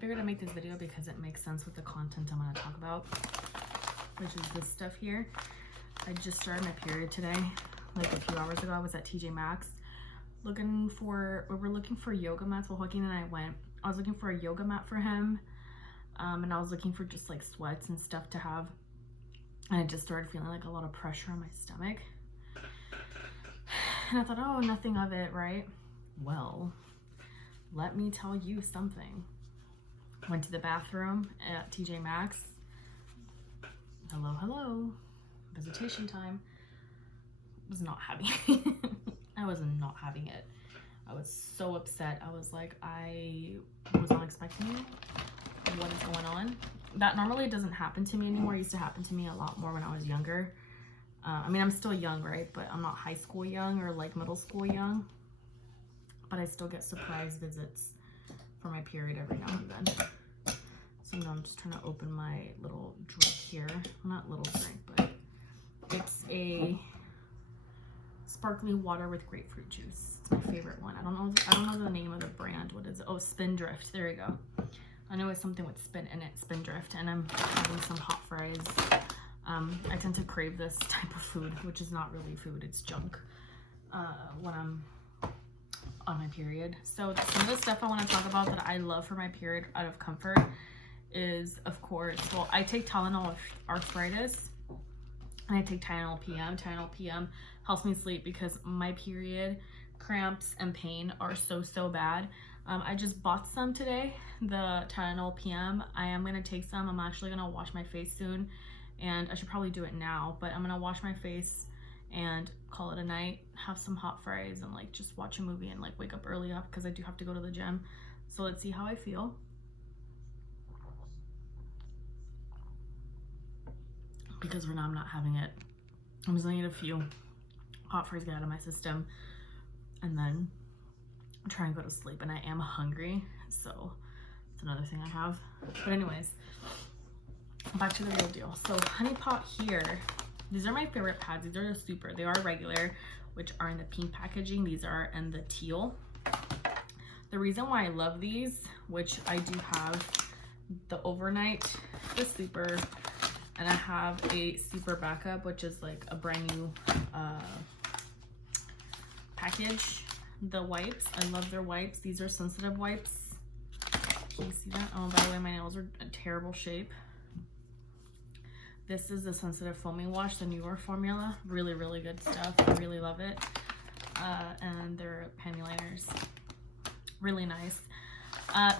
figured I'd make this video because it makes sense with the content I'm going to talk about, which is this stuff here. I just started my period today, like a few hours ago. I was at TJ Maxx we were looking for yoga mats. Well, Joaquin and I went. I was looking for a yoga mat for him, and I was looking for just like sweats and stuff to have. And I just started feeling like a lot of pressure on my stomach. And I thought, oh, nothing of it, right? Well, let me tell you something. Went to the bathroom at TJ Maxx. Hello, hello. Visitation time. Was not having it. I was not having it. I was so upset. I was like, I was not expecting you. What is going on? That normally doesn't happen to me anymore. It used to happen to me a lot more when I was younger. I mean, I'm still young, right? But I'm not high school young or like middle school young. But I still get surprise visits for my period every now and then. So now I'm just trying to open my little drink here. Well, not little drink, but it's a sparkling water with grapefruit juice. It's my favorite one. I don't know the name of the brand. What is it? Oh, Spindrift. There you go. I know it's something with spin in it, Spindrift, and I'm having some hot fries. I tend to crave this type of food, which is not really food, it's junk, when I'm on my period. So some of the stuff I want to talk about that I love for my period out of comfort is, of course, well, I take Tylenol arthritis, and I take Tylenol PM. Tylenol PM helps me sleep because my period cramps and pain are so bad. I just bought some today, the Tylenol PM. I am going to take some. I'm actually going to wash my face soon, and I should probably do it now, but I'm going to wash my face and call it a night, have some hot fries, and like just watch a movie and like wake up early up because I do have to go to the gym. So let's see how I feel. Because for now I'm not having it. I'm just gonna eat a few hot fries, get out of my system, and then try and go to sleep. And I am hungry, so it's another thing I have. But anyways, back to the real deal. So Honey Pot here, these are my favorite pads. These are super. They are regular, which are in the pink packaging. These are in the teal. The reason why I love these, which I do have the overnight, the super, and I have a super backup, which is like a brand new package. The wipes, I love their wipes. These are sensitive wipes. Can you see that? Oh, by the way, my nails are in terrible shape. This is the sensitive foaming wash, the newer formula. Really, really good stuff. I really love it. And they're Pantiliners. Really nice.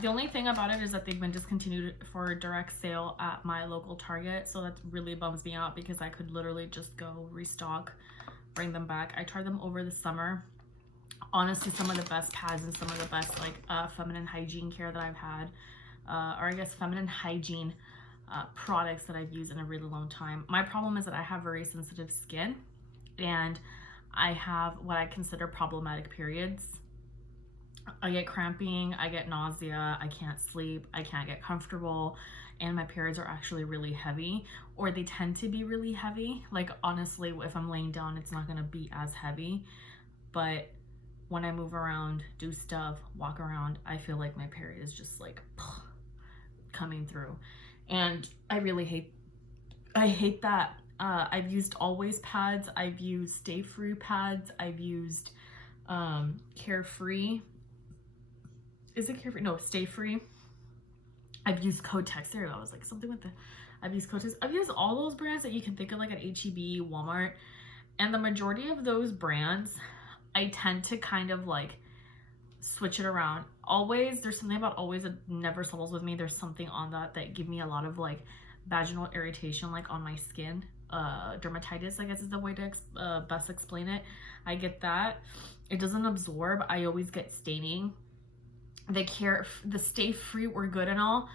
The only thing about it is that they've been discontinued for direct sale at my local Target, so that really bums me out because I could literally just go restock, bring them back. I tried them over the summer. Honestly, some of the best pads and some of the best like feminine hygiene care that I've had, or I guess feminine hygiene products that I've used in a really long time. My problem is that I have very sensitive skin, and I have what I consider problematic periods. I get cramping, I get nausea, I can't sleep, I can't get comfortable, and my periods are actually really heavy, or they tend to be really heavy. Like honestly, if I'm laying down, it's not gonna be as heavy, but when I move around, do stuff, walk around, I feel like my period is just like coming through. And I really hate that. I've used Always pads, I've used Stay Free pads, I've used Carefree. Is it Carefree? No, Stay Free. I've used Kotex. There you go. I was like something with the, I've used Kotex. I've used all those brands that you can think of, like at HEB, Walmart. And the majority of those brands, I tend to kind of like switch it around. Always, there's something about Always that never settles with me. There's something on that give me a lot of like vaginal irritation, like on my skin. Dermatitis, I guess is the way to best explain it. I get that. It doesn't absorb. I always get staining. The Stay Free were good and all,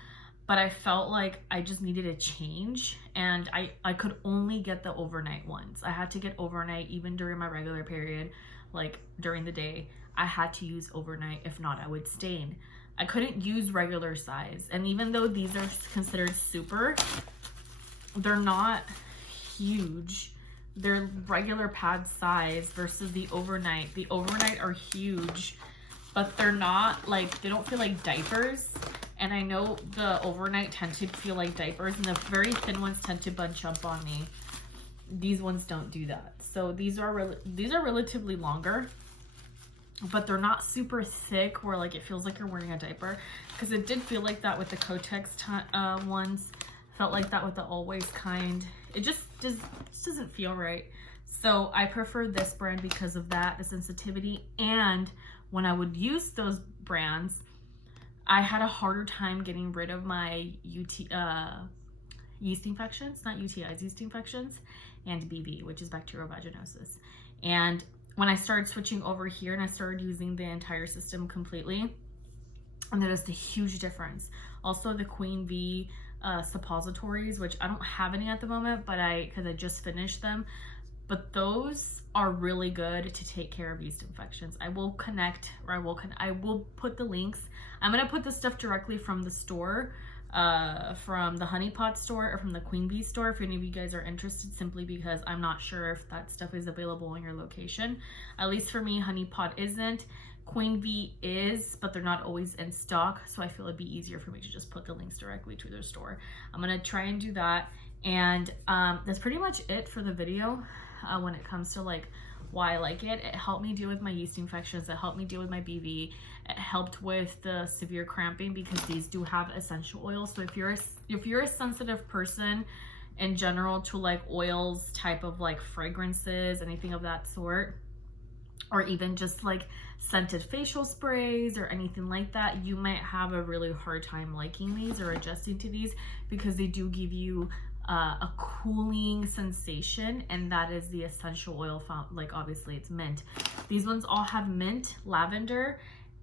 but I felt like I just needed a change, and I could only get the overnight ones. I had to get overnight even during my regular period. Like during the day, I had to use overnight. If not, I would stain. I couldn't use regular size. And even though these are considered super, they're not huge. They're regular pad size versus the overnight. The overnight are huge, but they're not like, they don't feel like diapers. And I know the overnight tend to feel like diapers, and the very thin ones tend to bunch up on me. These ones don't do that. So these are relatively longer, but they're not super thick where like it feels like you're wearing a diaper, because it did feel like that with the Kotex ones. Felt like that with the Always kind. It just doesn't feel right. So I prefer this brand because of that, the sensitivity. And when I would use those brands, I had a harder time getting rid of my yeast infections, not UTIs, yeast infections, and BV, which is bacterial vaginosis. And when I started switching over here and I started using the entire system completely, and there's a huge difference. Also the Queen V suppositories, which I don't have any at the moment, but because I just finished them, but those are really good to take care of yeast infections. I will put the links. I'm gonna put the stuff directly from the store, from the Honey Pot store or from the Queen Bee store, if any of you guys are interested, simply because I'm not sure if that stuff is available in your location. At least for me, Honey Pot isn't. Queen Bee is, but they're not always in stock, so I feel it'd be easier for me to just put the links directly to their store. I'm gonna try and do that, and that's pretty much it for the video. When it comes to like why I like it, it helped me deal with my yeast infections, it helped me deal with my BV, it helped with the severe cramping, because these do have essential oils. So if you're a sensitive person in general to like oils, type of like fragrances, anything of that sort, or even just like scented facial sprays or anything like that, you might have a really hard time liking these or adjusting to these, because they do give you a cooling sensation, and that is the essential oil found. Like obviously it's mint. These ones all have mint, lavender,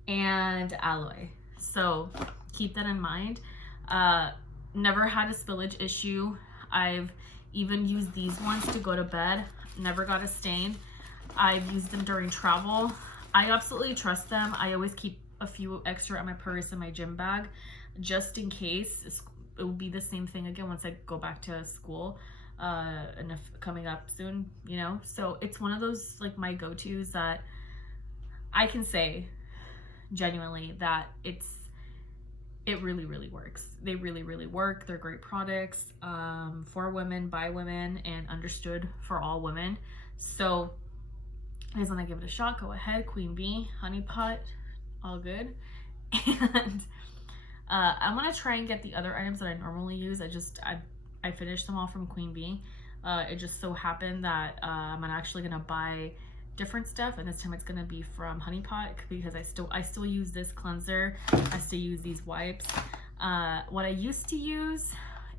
and aloe, so keep that in mind. Never had a spillage issue. I've even used these ones to go to bed, never got a stain. I've used them during travel. I absolutely trust them. I always keep a few extra in my purse and my gym bag, just in case. It will be the same thing again once I go back to school, and if coming up soon, you know. So it's one of those like my go-tos that I can say genuinely that it really works. They really work. They're great products, for women, by women, and understood for all women. So if you guys want to give it a shot, go ahead. Queen Bee, Honey Pot, all good. And I'm gonna try and get the other items that I normally use. I finished them all from Queen Bee. It just so happened that I'm actually gonna buy different stuff, and this time it's gonna be from Honey Pot, because I still use this cleanser. I still use these wipes. What I used to use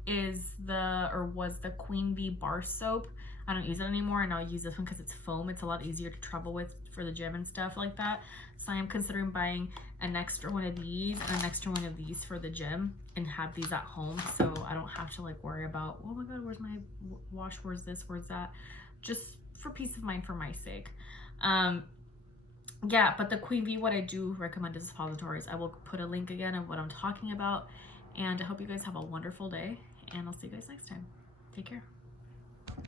was the Queen Bee bar soap. I don't use it anymore, and I'll use this one because it's foam. It's a lot easier to travel with for the gym and stuff like that. So I am considering buying an extra one of these and an extra one of these for the gym, and have these at home, so I don't have to like worry about, oh my god, where's my wash, where's this, where's that, just for peace of mind, for my sake. Yeah, but the Queen Bee, what I do recommend is suppositories. I will put a link again of what I'm talking about, and I hope you guys have a wonderful day, and I'll see you guys next time. Take care.